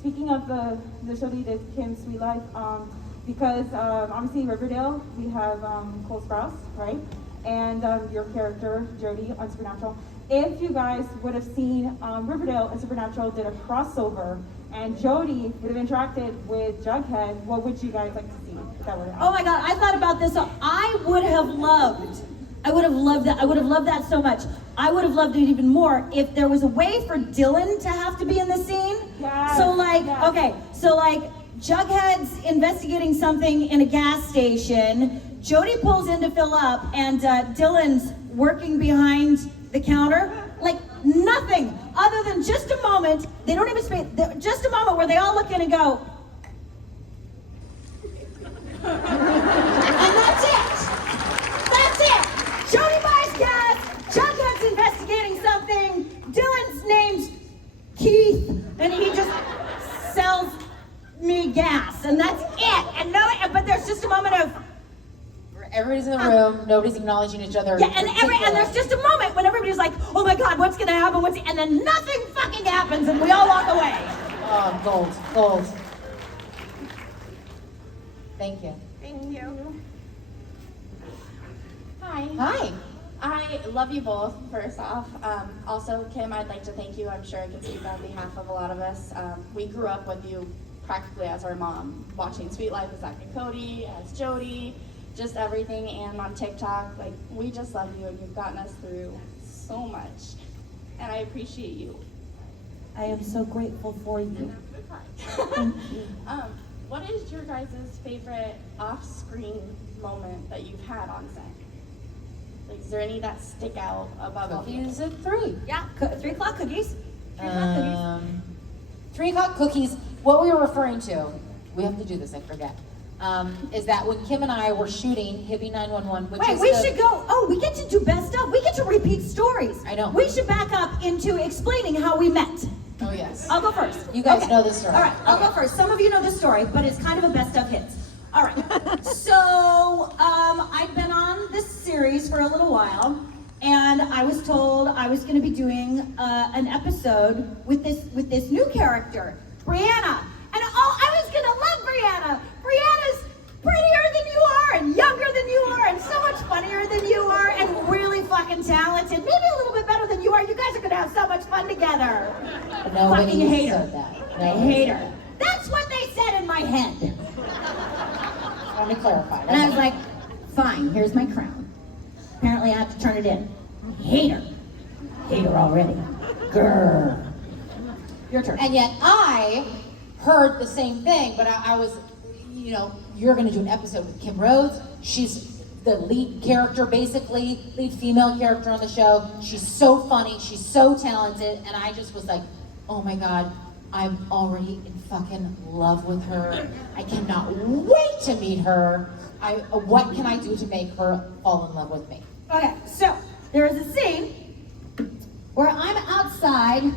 speaking of the show that you did, Kim, Sweet Life, because obviously Riverdale, we have Cole Sprouse, right? And your character, Jody, on Supernatural. If you guys would have seen Riverdale and Supernatural did a crossover, and Jody would have interacted with Jughead, what would you guys like to see? That would happen? Oh my God, I thought about this. I would have loved that. I would have loved that so much. I would have loved it even more if there was a way for Dylan to have to be in the scene. Yes, So like, yes. okay, so like Jughead's investigating something in a gas station. Jody pulls in to fill up, and Dylan's working behind the counter. Like nothing other than just a moment. They don't even speak. Just a moment where they all look in and go. And that's it. That's it. Jody buys gas. Jughead's investigating something. Dylan's name's Keith, and he just sells me gas, and that's it. And no, but there's just a moment of. Everybody's in the room, nobody's acknowledging each other. Yeah, and there's just a moment when everybody's like, oh my God, what's gonna happen? And then nothing fucking happens, and we all walk away. Oh, gold. Thank you. Thank you. Hi. Hi. I love you both, first off. Also, Kim, I'd like to thank you. I'm sure I can speak on behalf of a lot of us. We grew up with you practically as our mom, watching Sweet Life as Zach and Cody, as Jody, just everything, and on TikTok. Like, we just love you, and you've gotten us through so much, and I appreciate you. I am so grateful for you. What is your guys' favorite off-screen moment that you've had on set? Like, is there any that stick out above all the Cookies at 3. Yeah, 3 o'clock cookies. 3 o'clock cookies. 3 o'clock cookies. What we were referring to, we have to do this, I forget, is that when Kim and I were shooting Hibby 911, which Wait, is we should go. Oh, we get to do best of. We get to repeat stories. I know. We should back up into explaining how we met. Oh, yes. I'll go first. You guys Okay. know this story. All right, I'll go first. Some of you know this story, but it's kind of a best of hits. All right. So I've been on this series for a little while, and I was told I was going to be doing an episode with this new character, Briana. And I was going to love Briana. Briana's prettier than you are, and younger than you are, and so much funnier than you are, and really fucking talented. Maybe a little bit better than you are. You guys are going to have so much fun together. Nobody Fucking hate her. said that. I hate her. That's what they said in my head. Let me clarify. And I was like, fine, here's my crown. Apparently I have to turn it in. Hate her. Hate her already. Grrr. Your turn. And yet I heard the same thing, but I was, you're going to do an episode with Kim Rhodes. She's the lead character, basically, lead female character on the show. She's so funny, she's so talented, and I just was like, oh my God, I'm already in fucking love with her. I cannot wait to meet her. What can I do to make her fall in love with me? Okay, so there is a scene where I'm outside.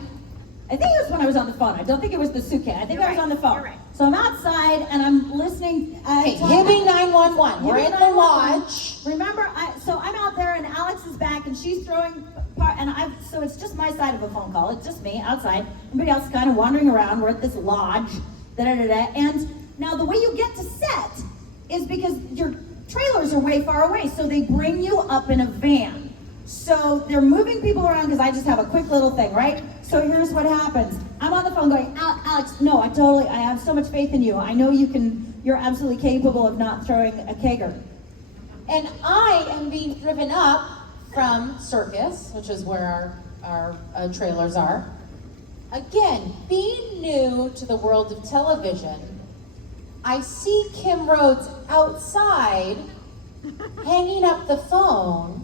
I think it was when I was on the phone. I don't think it was the suitcase. I think I was on the phone. You're right. So I'm outside and I'm listening. Okay, Hibby 911. We're in the lodge. Remember, so I'm out there and Alex is back and she's throwing so it's just my side of a phone call. It's just me outside. Everybody else is kind of wandering around. We're at this lodge. And now the way you get to set is because your trailers are way far away. So they bring you up in a van. So they're moving people around because I just have a quick little thing, right? So here's what happens. I'm on the phone going, Alex, no, I have so much faith in you. I know you're absolutely capable of not throwing a kegger. And I am being driven up from Circus, which is where our trailers are. Again, being new to the world of television, I see Kim Rhodes outside hanging up the phone.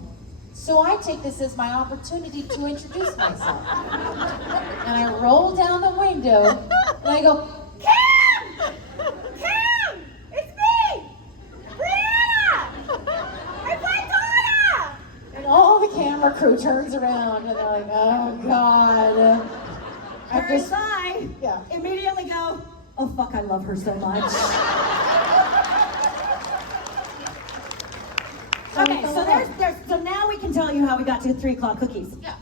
So I take this as my opportunity to introduce myself. And I roll down the window and I go, Kim! Kim! It's me! Briana! I play Donna! And all the camera crew turns around and they're like, oh God. Whereas I immediately go, oh fuck, I love her so much. Okay, so now we can tell you how we got to 3 o'clock cookies. Yeah.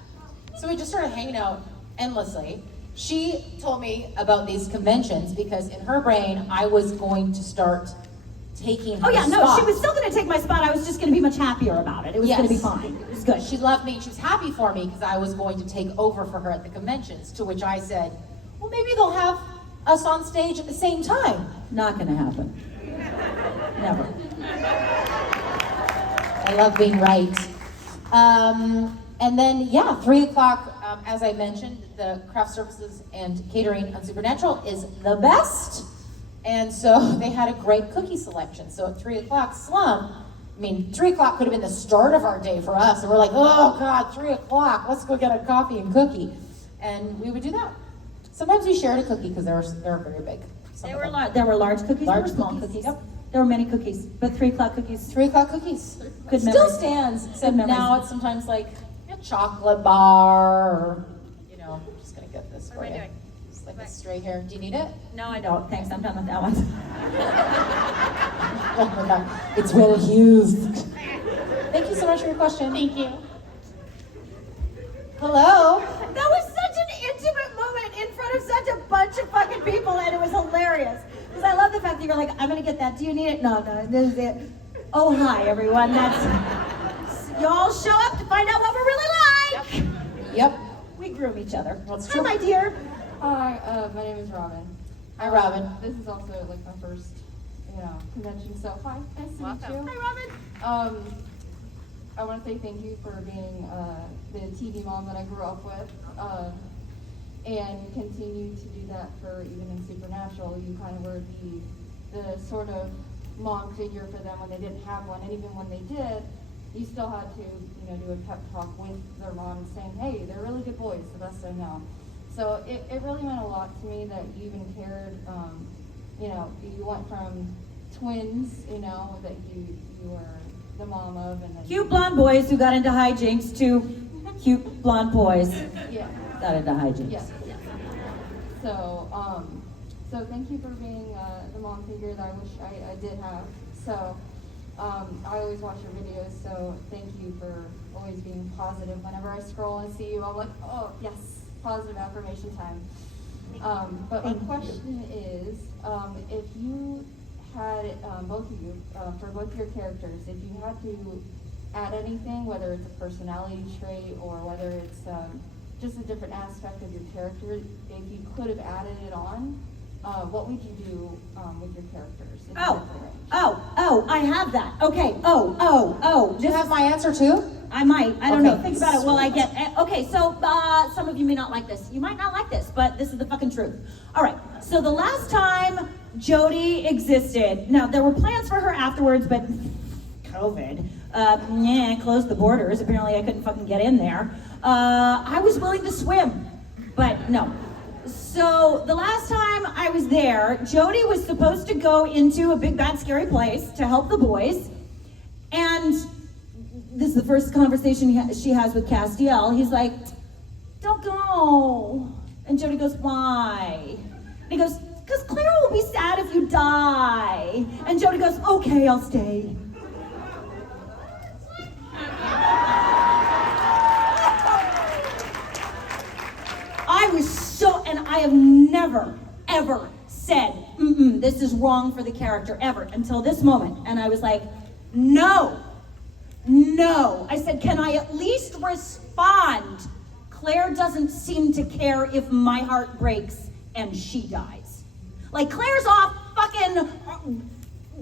So we just started hanging out endlessly. She told me about these conventions because in her brain, I was going to start taking her Oh yeah, no, spot. she was still gonna take my spot. I was just gonna be much happier about it. It was gonna be fine. It was good. She loved me. She was happy for me because I was going to take over for her at the conventions, to which I said, well, maybe they'll have us on stage at the same time. Not gonna happen. Never. I love being right. And then, 3 o'clock, as I mentioned, the craft services and catering on Supernatural is the best. And so they had a great cookie selection. So at 3 o'clock slump, 3 o'clock could have been the start of our day for us. And we're like, oh God, 3 o'clock, let's go get a coffee and cookie. And we would do that. Sometimes we shared a cookie because they were very big. There were large cookies, there were small cookies. Yep. There were many cookies, but 3 o'clock cookies. 3 o'clock cookies. Good Still memories. stands, except Good memories. now it's sometimes like a chocolate bar or, I'm just gonna get this for you. It's like a stray hair. Do you need it? No, I don't. Thanks, I'm done with that one. Oh my God, it's well used. Thank you so much for your question. Thank you. Hello. That was such an intimate moment in front of such a bunch of fucking people, and it was hilarious. Because I love the fact that you're like, I'm gonna get that. Do you need it? No, this is it. Oh, hi, everyone. Y'all show up to find out what we're really like. Yep. We groom each other. That's Hi, true. my dear. Hi, my name is Robin. Hi, Robin. This is also like my first, convention. So hi, nice to meet you. Hi, Robin. I want to say thank you for being the TV mom that I grew up with, and continue to do that for even in Supernatural. You kind of were the sort of mom figure for them when they didn't have one, and even when they did, you still had to do a pep talk with their mom, saying, hey, they're really good boys, the best I know. So it really meant a lot to me that you even cared. You went from twins, that you were the mom of, and then Cute blonde boys who got into hijinks to cute blonde boys yeah. got into hijinks. Yes. So thank you for being the mom figure that I wish I did have. So I always watch your videos, so thank you for always being positive. Whenever I scroll and see you, I'm like, oh yes, positive affirmation time. But my question is, if you had, both of you, for both your characters, if you had to add anything, whether it's a personality trait or whether it's just a different aspect of your character, if you could have added it on, what would you do with your characters? If you had free range? I have that. Okay, Do you have my answer too? I might. I don't Okay. know. Think about it. Well, I get. Okay, so some of you may not like this. You might not like this, but this is the fucking truth. All right. So the last time Jody existed, now there were plans for her afterwards, but COVID. Closed the borders. Apparently I couldn't fucking get in there. I was willing to swim, but no. So the last time I was there, Jody was supposed to go into a big, bad, scary place to help the boys. And this is the first conversation she has with Castiel. He's like, don't go. And Jody goes, why? And he goes, because Claire will be sad if you die. And Jody goes, okay, I'll stay. I was so, and I have never, ever said, this is wrong for the character, ever, until this moment. And I was like, no. I said, can I at least respond? Claire doesn't seem to care if my heart breaks and she dies. Like, Claire's off fucking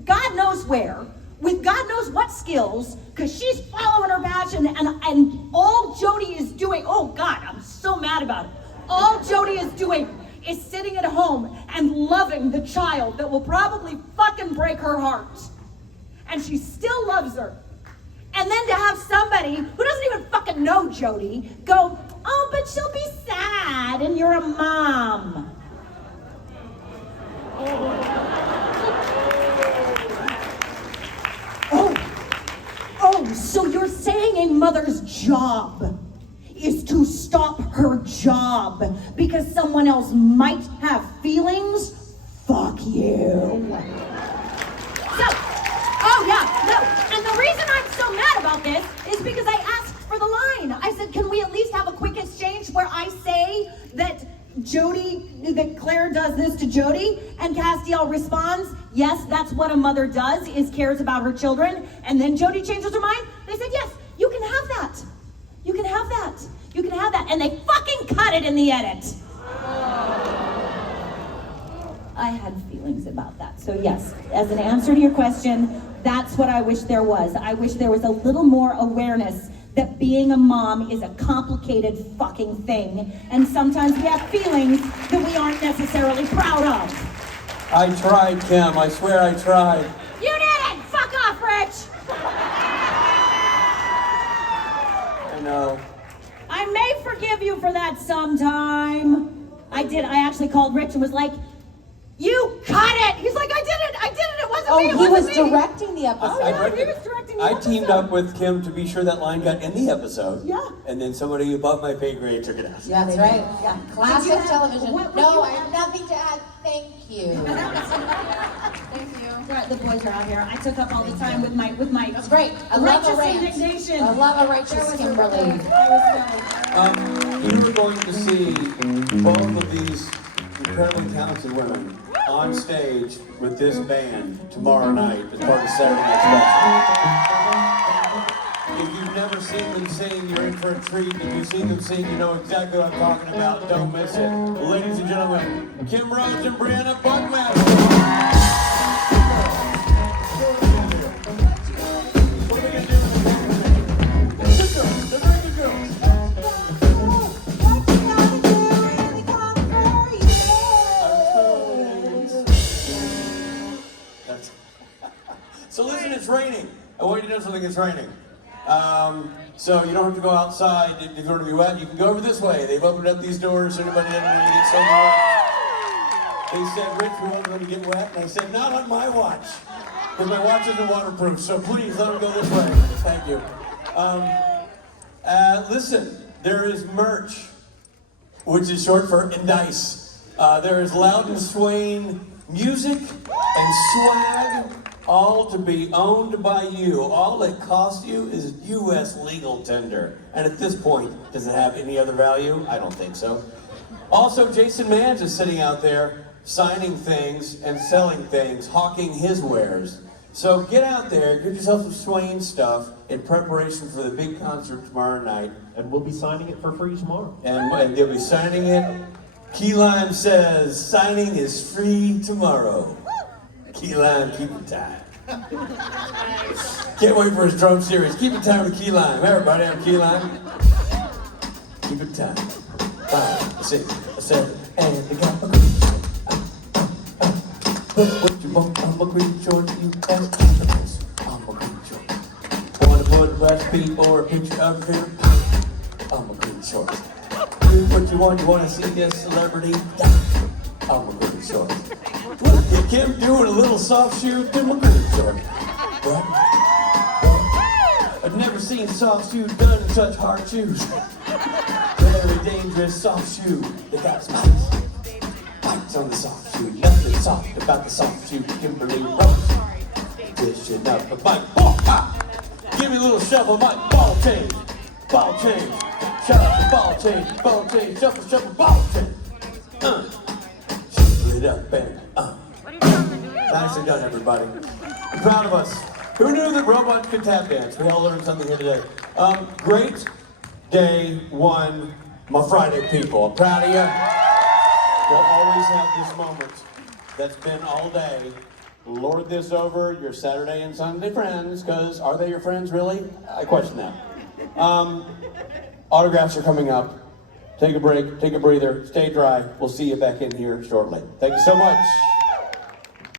God knows where, with God knows what skills, because she's following her passion, and all Jody is doing, oh God, I'm so mad about it. All Jody is doing is sitting at home and loving the child that will probably fucking break her heart. And she still loves her. And then to have somebody who doesn't even fucking know Jody go, oh, but she'll be sad and you're a mom. Oh, so you're saying a mother's job is to stop her job because someone else might have feelings? Fuck you. And the reason I'm so mad about this is because I asked for the line. I said, can we at least have a quick exchange where I say that Claire does this to Jody, and Castiel responds, yes, that's what a mother does, is cares about her children, and then Jody changes her mind? They said, yes, you can have that. You can have that. You can have that. And they fucking cut it in the edit. I had feelings about that. So yes, as an answer to your question, that's what I wish there was. I wish there was a little more awareness that being a mom is a complicated fucking thing. And sometimes we have feelings that we aren't necessarily proud of. I tried, Kim. I swear I tried. You did it! Fuck off, Rich! I know. I may forgive you for that sometime. I did. I actually called Rich and was like, you cut it! He's like, I did it! It wasn't me! It he was wasn't me! directing the episode. Oh, yeah, he was directing the I episode. teamed up with Kim to be sure that line got in the episode. Yeah. And then somebody above my pay grade took it out. That's right. Yeah. Classic television. No, I have nothing to add. Thank you. Thank you. Right, the boys are out here. I took up all the time with my That's great. I love a righteous rant. indignation. I love a righteous Kimberly. You are going to see both of these incredibly talented women on stage with this band tomorrow night as part of Saturday Night Special. If you've never seen them sing, you're in for a treat. If you've seen them sing, you know exactly what I'm talking about. Don't miss it. Ladies and gentlemen, Kim, Rhodes, and Briana Buckmaster. So listen, it's raining. I want you to know something, it's raining. So you don't have to go outside if you're going to be wet. You can go over this way. They've opened up these doors so anybody doesn't want to get so wet. They said, Rich, we want them to get wet. And I said, not on my watch. Because my watch isn't waterproof. So please let them go this way. Thank you. Listen, there is merch, which is short for Indice. There is Loud and Swain music and swag, all to be owned by you. All it costs you is U.S. legal tender. And at this point, does it have any other value? I don't think so. Also, Jason Mans is sitting out there signing things and selling things, hawking his wares. So get out there, get yourself some Swain stuff in preparation for the big concert tomorrow night. And we'll be signing it for free tomorrow. And they'll be signing it. Key Lime says, signing is free tomorrow. Key Lime, keep it tight. Can't wait for his drum series. Keep it tight with Key Lime. Everybody have Key Lime. Keep it tight. 5, 6, 7, and they got a green short. What you want? I'm a green short. You ask me the best. I'm a green short. blast beat, or a picture of her pie. I'm a green short. Do what you want to see this celebrity die. I'm a green short. Look at Kim doing a little soft shoe to my green short. I've never seen soft shoes done in such hard shoes. Very dangerous soft shoe. They got spikes. Spikes on the soft shoe. Nothing soft about the soft shoe. Kimberly Rhodes. Dishing up a bike. Oh, ah. Give me a little shuffle, Mike. Ball change. Ball change. Shut up the ball change. Ball change. Shuffle, shuffle, ball change. Shuffle it up and Nicely done, everybody. I'm proud of us. Who knew that robots could tap dance? We all learned something here today. Great day one, my Friday people. I'm proud of you. We'll always have this moment that's been all day. Lord this over your Saturday and Sunday friends, because are they your friends, really? I question that. Autographs are coming up. Take a break, take a breather, stay dry. We'll see you back in here shortly. Thank you so much.